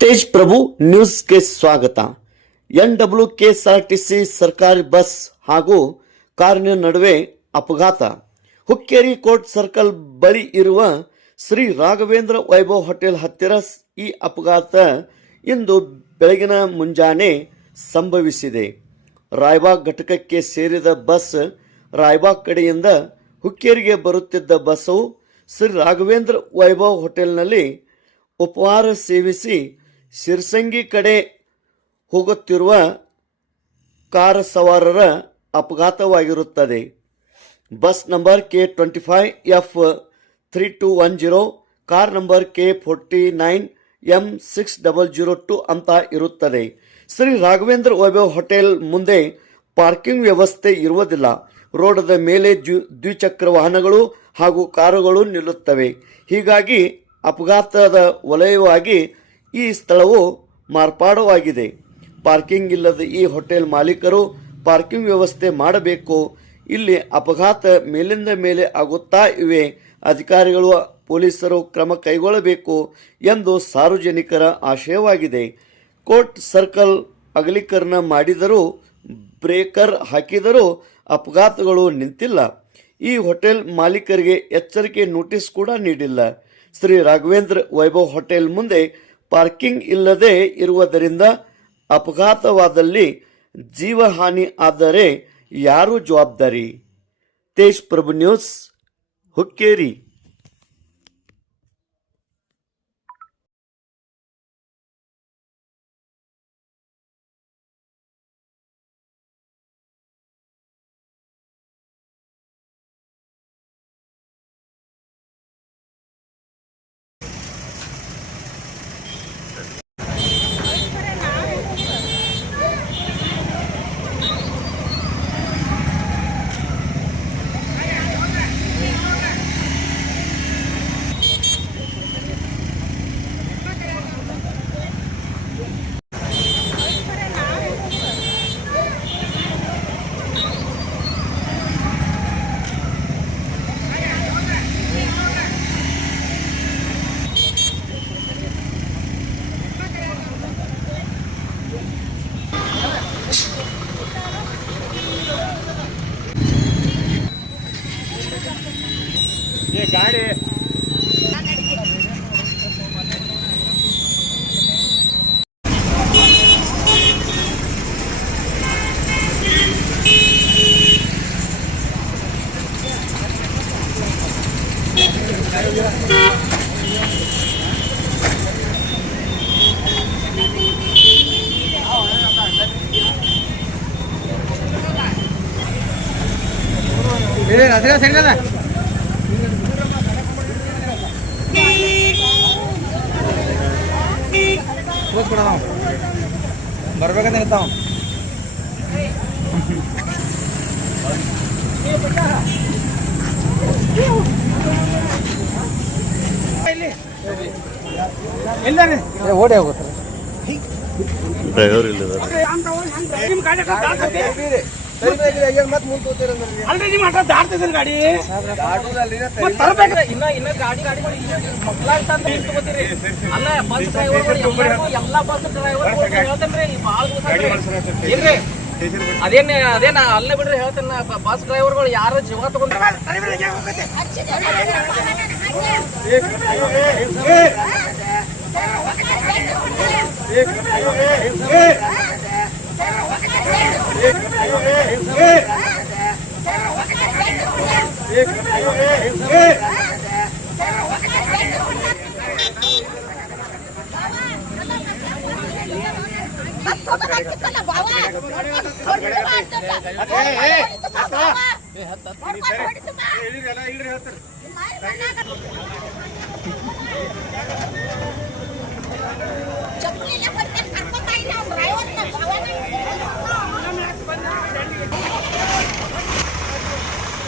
ತೇಜ್ ಪ್ರಭು ನ್ಯೂಸ್ಗೆ ಸ್ವಾಗತ. N W KSRTC ಸರ್ಕಾರಿ ಬಸ್ ಹಾಗೂ ಕಾರಿನ ನಡುವೆ ಅಪಘಾತ. ಹುಕ್ಕೇರಿ ಕೋರ್ಟ್ ಸರ್ಕಲ್ ಬಳಿ ಇರುವ ಶ್ರೀ ರಾಘವೇಂದ್ರ ವೈಭವ್ ಹೋಟೆಲ್ ಹತ್ತಿರ ಈ ಅಪಘಾತ ಇಂದು ಬೆಳಗಿನ ಮುಂಜಾನೆ ಸಂಭವಿಸಿದೆ. ರಾಯಬಾಗ್ ಘಟಕಕ್ಕೆ ಸೇರಿದ ಬಸ್ ರಾಯಬಾಗ್ ಕಡೆಯಿಂದ ಹುಕ್ಕೇರಿಗೆ ಬರುತ್ತಿದ್ದ ಬಸ್ಸು ಶ್ರೀ ರಾಘವೇಂದ್ರ ವೈಭವ್ ಹೋಟೆಲ್ನಲ್ಲಿ ಉಪಹಾರ ಸೇವಿಸಿ ಸಿರ್ಸಂಗಿ ಕಡೆ ಹೋಗುತ್ತಿರುವ ಕಾರ್ ಸವಾರರ ಅಪಘಾತವಾಗಿರುತ್ತದೆ. Bus number K twenty five F three two one zero, car number K forty nine M six double zero two ಅಂತ ಇರುತ್ತದೆ. ಶ್ರೀ ರಾಘವೇಂದ್ರ ವೈಭವ್ ಹೋಟೆಲ್ ಮುಂದೆ ಪಾರ್ಕಿಂಗ್ ವ್ಯವಸ್ಥೆ ಇರುವುದಿಲ್ಲ. ರೋಡದ ಮೇಲೆ ದ್ವಿ, ದ್ವಿಚಕ್ರ ವಾಹನಗಳು ಹಾಗೂ ಕಾರುಗಳು ನಿಲ್ಲುತ್ತವೆ. ಹೀಗಾಗಿ ಅಪಘಾತದ ವಲಯವಾಗಿ ಈ ಸ್ಥಳವು ಮಾರ್ಪಾಡವಾಗಿದೆ. ಪಾರ್ಕಿಂಗ್ ಇಲ್ಲದ ಈ ಹೋಟೆಲ್ ಮಾಲೀಕರು ಪಾರ್ಕಿಂಗ್ ವ್ಯವಸ್ಥೆ ಮಾಡಬೇಕು. ಇಲ್ಲಿ ಅಪಘಾತ ಮೇಲಿಂದ ಮೇಲೆ ಆಗುತ್ತಾ ಇವೆ. ಅಧಿಕಾರಿಗಳು, ಪೊಲೀಸರು ಕ್ರಮ ಕೈಗೊಳ್ಳಬೇಕು ಎಂದು ಸಾರ್ವಜನಿಕರ ಆಶಯವಾಗಿದೆ. ಕೋರ್ಟ್ ಸರ್ಕಲ್ ಅಗಲೀಕರಣ ಮಾಡಿದರೂ, ಬ್ರೇಕರ್ ಹಾಕಿದರೂ ಅಪಘಾತಗಳು ನಿಂತಿಲ್ಲ. ಈ ಹೋಟೆಲ್ ಮಾಲೀಕರಿಗೆ ಎಚ್ಚರಿಕೆ ನೋಟಿಸ್ ಕೂಡ ನೀಡಿಲ್ಲ. ಶ್ರೀ ರಾಘವೇಂದ್ರ ವೈಭವ್ ಹೋಟೆಲ್ ಮುಂದೆ ಪಾರ್ಕಿಂಗ್ ಇಲ್ಲದೆ ಇರುವುದರಿಂದ ಅಪಘಾತವಾದಲ್ಲಿ ಜೀವಹಾನಿ ಆದರೆ ಯಾರು ಜವಾಬ್ದಾರಿ? ತೇಜ್ ಪ್ರಭು ನ್ಯೂಸ್ ಹುಕ್ಕೇರಿ. ये गाड़ी Mire, la tira, se ನಾವು ಬರ್ಬೇಕಂತ ನಿಂತಾವ ಇಲ್ಲ ಓಡಿ ಹೋಗುತ್ತೆ ಡ್ರೈವರ್ ಇಲ್ಲ ಅಲ್ರಿ ನಿಮ್ಮ ಹತ್ರ ಗಾಡಿ ತರ್ಬೇಕ್ರಿ. ಇನ್ನ ಇನ್ನ ಗಾಡಿ ಗಾಡಿಗಳು ಅಲ್ಲ ಬಸ್ ಡ್ರೈವರ್ಗಳು ಎಲ್ಲಾ ಬಸ್ ಡ್ರೈವರ್ ಹೇಳ್ತೇನ್ರಿ ಭಾಳ ದಿವಸ ಆತ್ರಿ. ಇಲ್ರಿ ಅದೇನ್ ಅದೇನ ಅಲ್ಲೇ ಬಿಡ್ರಿ ಹೇಳ್ತೇನೆ ಬಸ್ ಡ್ರೈವರ್ಗಳು ಯಾರು ಜೀವ ತಗೊಂಡ್ರ ಚಪ್ಪಲಿಲ್ಲ ಬರ್ತಾರೆ